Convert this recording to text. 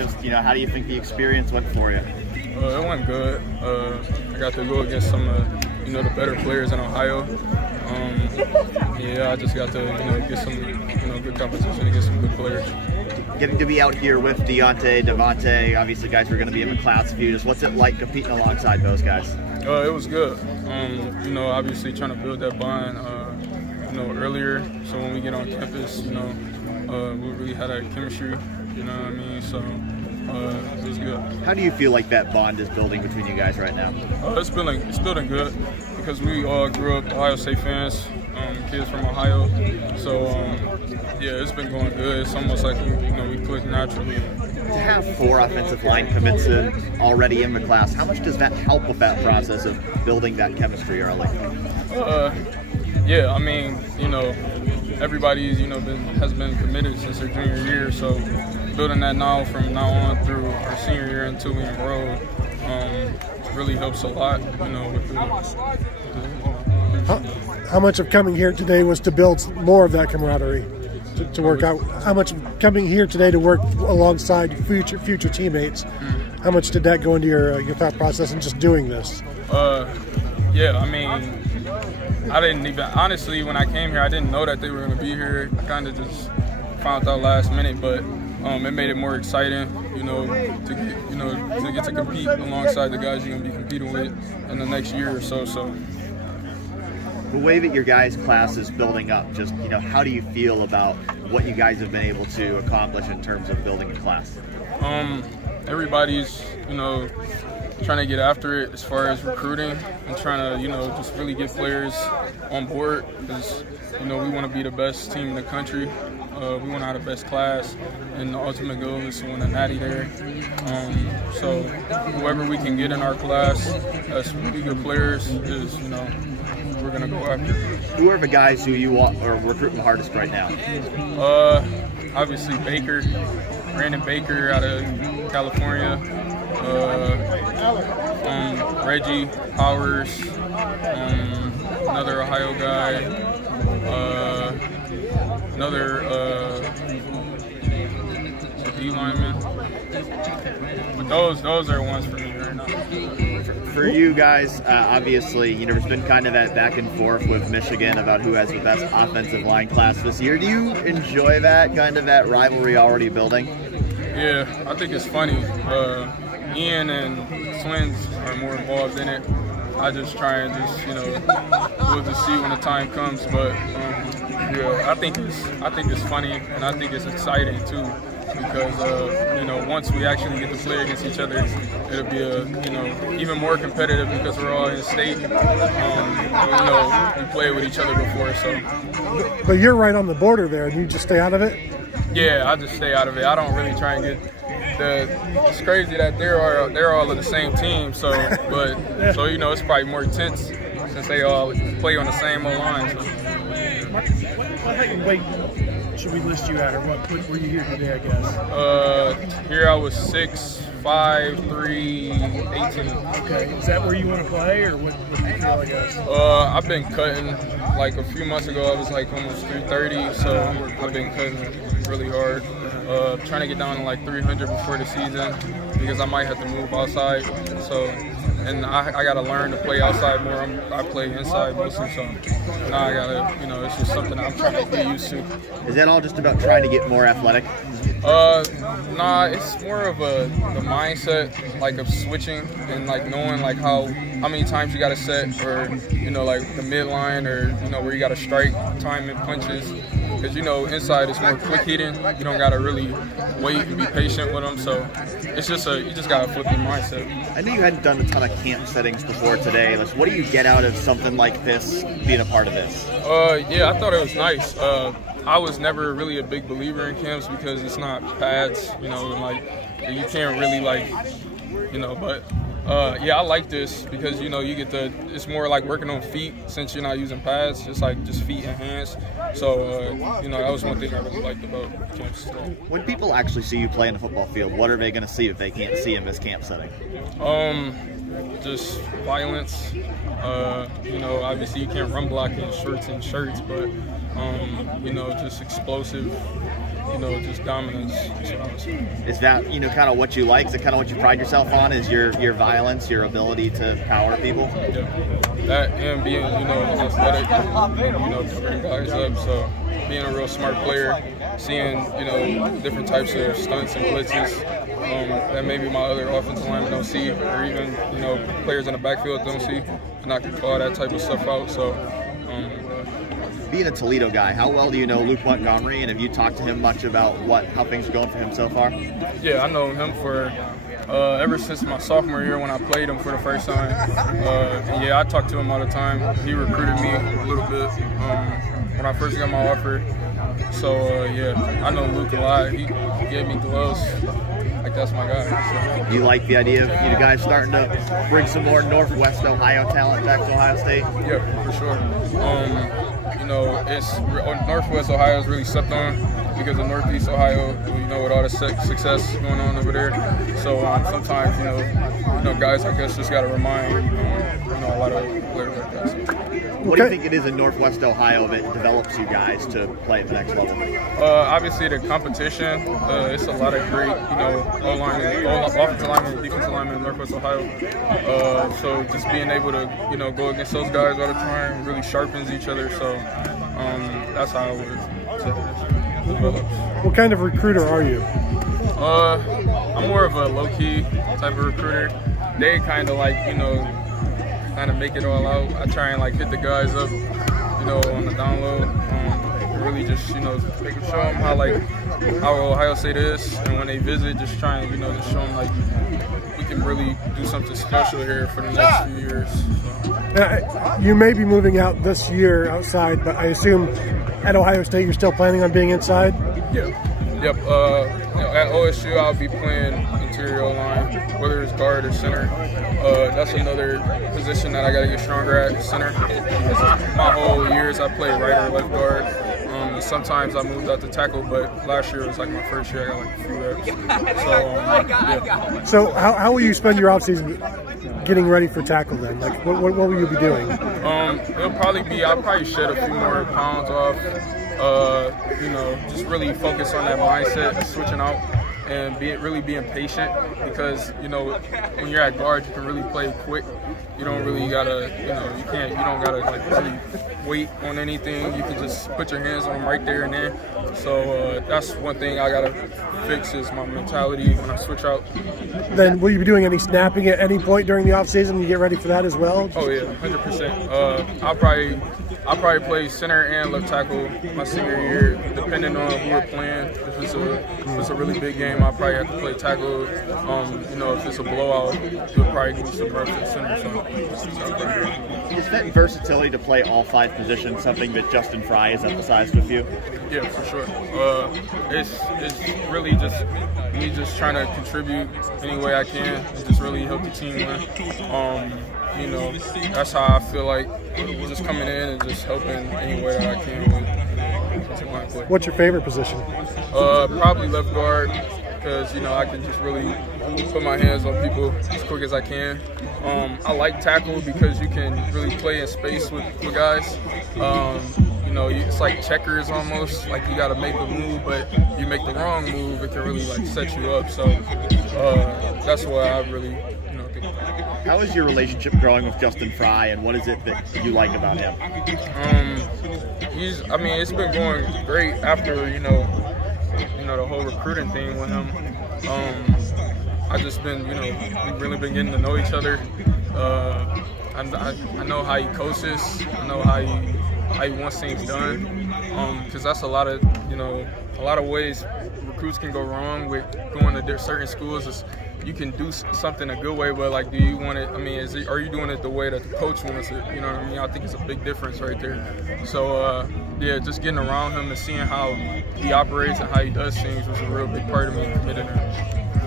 Just, how do you think the experience went for you? It went good. I got to go against some of, the better players in Ohio. I just got to, get some, good competition against some good players. Getting to be out here with Deontay, Devontae, obviously guys who are going to be in the class with you. Just what's it like competing alongside those guys? It was good. Obviously trying to build that bond, earlier. So when we get on campus, we really had that chemistry. You know what I mean? So it was good. How do you feel like that bond is building between you guys right now? It's building good because we all grew up Ohio State fans, kids from Ohio. So it's been going good. It's almost like we click naturally. To have 4 offensive line commits already in the class, how much does that help with that process of building that chemistry early? Everybody's has been committed since their junior year, so building that from now on through our senior year until we enroll really helps a lot. How much of coming here today was to build more of that camaraderie, to work out? How much of coming here today to work alongside future teammates? How much did that go into your thought process in just doing this? I didn't even, honestly, when I came here, I didn't know that they were going to be here. I kind of just found out last minute, but it made it more exciting, to get to compete alongside the guys you're going to be competing with in the next year or so. The way that your guys' class is building up, just, how do you feel about what you guys have been able to accomplish in terms of building a class? Everybody's, trying to get after it as far as recruiting and trying to, just really get players on board because, we want to be the best team in the country. We want to have the best class, and the ultimate goal is to win a natty there. So whoever we can get in our class as really good players is, we're going to go after. Who are the guys who you are recruiting the hardest right now? Obviously Brandon Baker out of California. Reggie Powers, another Ohio guy, another D lineman. But those are ones for me right now. For you guys, obviously, there's been kind of that back and forth with Michigan about who has the best offensive line class this year. Do you enjoy that rivalry already building? Yeah, I think it's funny. Ian and Twins are more involved in it. I just try and we'll just see when the time comes. But I think it's funny and I think it's exciting too because once we actually get to play against each other, it'll be even more competitive because we're all in state. We played with each other before, so. But you're right on the border there, and you just stay out of it. Yeah, I just stay out of it. I don't really try and get. It's crazy that they're all of the same team, so it's probably more intense since they all play on the same line. So. What height and weight should we list you at, or what were you here today, I guess? Here I was 6'5", 318. Okay, is that where you want to play, or what do you feel, I guess? I've been cutting. Like a few months ago, I was like almost 330, so I've been cutting really hard. Trying to get down to like 300 before the season because I might have to move outside. So, and I got to learn to play outside more. I play inside mostly, so now I got to, it's just something I'm trying to get used to. Is that all just about trying to get more athletic? Nah, it's more of the mindset, like of switching and like knowing like how many times you got to set, or like the midline, or where you got to strike, time and punches. Because inside it's more quick hitting. You don't gotta really wait and be patient with them. So it's just you just gotta flip your mindset. I know you hadn't done a ton of camp settings before today. What do you get out of something like this, being a part of this? Yeah, I thought it was nice. I was never really a big believer in camps because it's not pads, and you can't really but. Yeah, I like this because, you get it's more like working on feet since you're not using pads, just feet and hands. So, that was one thing I really liked about camps. When people actually see you play in the football field, what are they going to see if they can't see in this camp setting? Just violence. Obviously you can't run block in shorts and shirts, but, just explosive you know, just dominance. That's what I would say. Is that, you know, kind of what you like? Is it kind of what you pride yourself on? Is your violence, your ability to power people? Yeah. That and being, you know, athletic, you know, covering guys up. So being a real smart player, seeing, you know, different types of stunts and blitzes that maybe my other offensive linemen don't see, or even, you know, players in the backfield don't see, and I can call that type of stuff out. So. Being a Toledo guy, how well do you know Luke Montgomery, and have you talked to him much about how things are going for him so far? Yeah, I know him for ever since my sophomore year when I played him for the first time. Yeah, I talk to him all the time. He recruited me a little bit when I first got my offer. So yeah, I know Luke a lot. He gave me gloves. Like, that's my guy. So. You like the idea of you guys starting to bring some more Northwest Ohio talent back to Ohio State? Yeah, for sure. You know, Northwest Ohio is really slept on because of Northeast Ohio, you know, with all the success going on over there. So sometimes, you know, guys like us just got to remind, you know, a lot of players like that. So. What do you think it is in Northwest Ohio that develops you guys to play at the next level? Obviously, the competition. It's a lot of great, you know, offensive linemen, defensive linemen in Northwest Ohio. So just being able to, you know, go against those guys all the time really sharpens each other. So that's how I would say it develops. What kind of recruiter are you? I'm more of a low-key type of recruiter. They kind of like, you know, kind of make it all out. I try and like hit the guys up, you know, on the down low. Really just, you know, show them how Ohio State is, and when they visit, just try and, you know, just show them like we can really do something special here for the next few years. So. You may be moving out this year outside, but I assume at Ohio State you're still planning on being inside? Yeah. Yep. You know, at OSU I'll be playing interior line, whether it's guard or center. That's another position that I got to get stronger at, center. My whole years I played right or left guard. Sometimes I moved out to tackle, but last year was like my first year. I got like a few reps. So, yeah. So how will you spend your offseason getting ready for tackle then? Like, what will you be doing? It'll probably be, I'll probably shed a few more pounds off. You know, just really focus on that mindset of switching out and really being patient, because, you know, when you're at guard, you can really play quick. You don't really gotta, you know, you don't gotta like really wait on anything. You can just put your hands on them right there and then. So that's one thing I gotta fix, is my mentality when I switch out. Then will you be doing any snapping at any point during the offseason? You get ready for that as well? Oh yeah, 100%. I'll probably play center and left tackle my senior year, depending on who we're playing. If it's a really big game, I'll probably have to play tackle. You know, if it's a blowout, you'll probably give me some reps at center. So is that versatility to play all 5 positions something that Justin Fry has emphasized with you? Yeah, for sure. It's really just me just trying to contribute any way I can and just really help the team win. You know, that's how I feel like, just coming in and just helping any way that I can with my play. What's your favorite position? Probably left guard, because, you know, I can just really put my hands on people as quick as I can. I like tackle because you can really play in space with guys. You know, it's like checkers almost. Like, you got to make a move, but you make the wrong move, it can really like set you up. So that's why I really, you know, think about it. How is your relationship growing with Justin Fry, and what is it that you like about him? I mean, it's been going great after, you know, the whole recruiting thing with him. I just been, you know, we've really been getting to know each other. I know how he coaches. I know how he wants things done. Because that's a lot of ways recruits can go wrong with going to certain schools. Is you can do something a good way, but like, do you want it? I mean, are you doing it the way that the coach wants it? You know what I mean? I think it's a big difference right there. So yeah, just getting around him and seeing how he operates and how he does things was a real big part of me committing to him.